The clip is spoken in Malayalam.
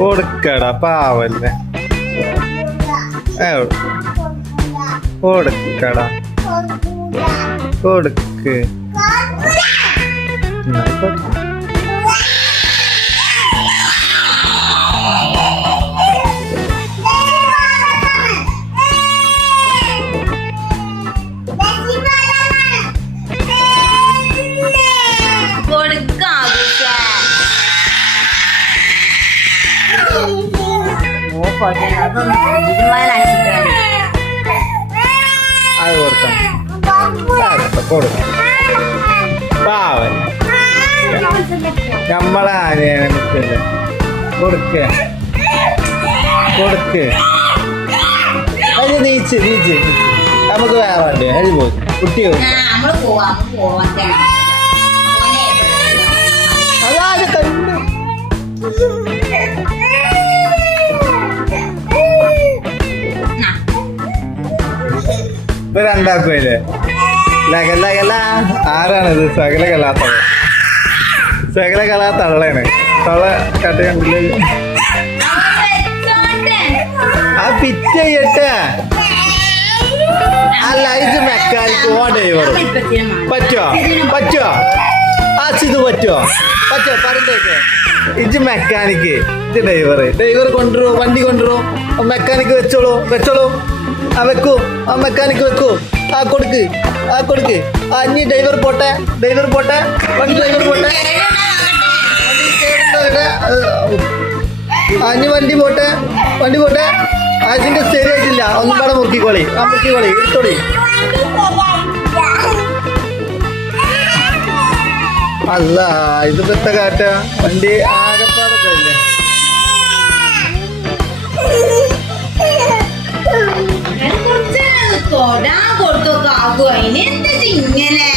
കൊടുക്കടാ പാവല്ലേ കൊടുക്കടാ കൊടുക്ക് അത് കൊടുക്കാം പാവൻ നമ്മളെ ആരെയാണ് നിൽക്കില്ല കൊടുക്ക് കൊടുക്ക് അത് നീച്ച് നീച്ച് നമുക്ക് വേറെ ഉണ്ട് അത് പോയി കുട്ടി അതാത് കണ്ടു ഇപ്പൊ രണ്ടാക്കുമല്ലേ ലകലകല ആരാണിത് സകല കലാത്തള്ള സകല കലാത്തള്ളയാണ് തള്ള കട്ട കണ്ടില്ലേ ആ പിറ്റ് ചെയ്യട്ടെ അല്ല ഇത് മെക്കാനിക്ക് ഓടേവർ പറ്റുമോ പറ്റുമോ ആ ഇത് പറ്റുമോ പറ്റുമോ പറഞ്ഞേക്ക് ഇത് മെക്കാനിക്ക് ഇത് ഡ്രൈവർ കൊണ്ടുവരുമോ വണ്ടി കൊണ്ടുവരുമോ മെക്കാനിക്ക് വെച്ചോളൂ വെച്ചോളൂ ആ വെക്കൂ ആ മെക്കാനിക്ക് വെക്കൂ ആ കൊടുക്ക് ആ ഇനി ഡ്രൈവർ പോട്ടെ വണ്ടി ഡ്രൈവർ പോട്ടെ ആ ഇനി വണ്ടി പോട്ടെ അതിന്റെ ശരിയായിട്ടില്ല ഒന്നും പാടെ മുറുക്കിക്കോളി എടുത്തോളി അല്ല ഇത് പെത്ത കാറ്റ വണ്ടി ആകപ്പാടല്ലേ കൊടുത്തൊക്കെ ആകുക ഇനി എന്താ ഇങ്ങനെ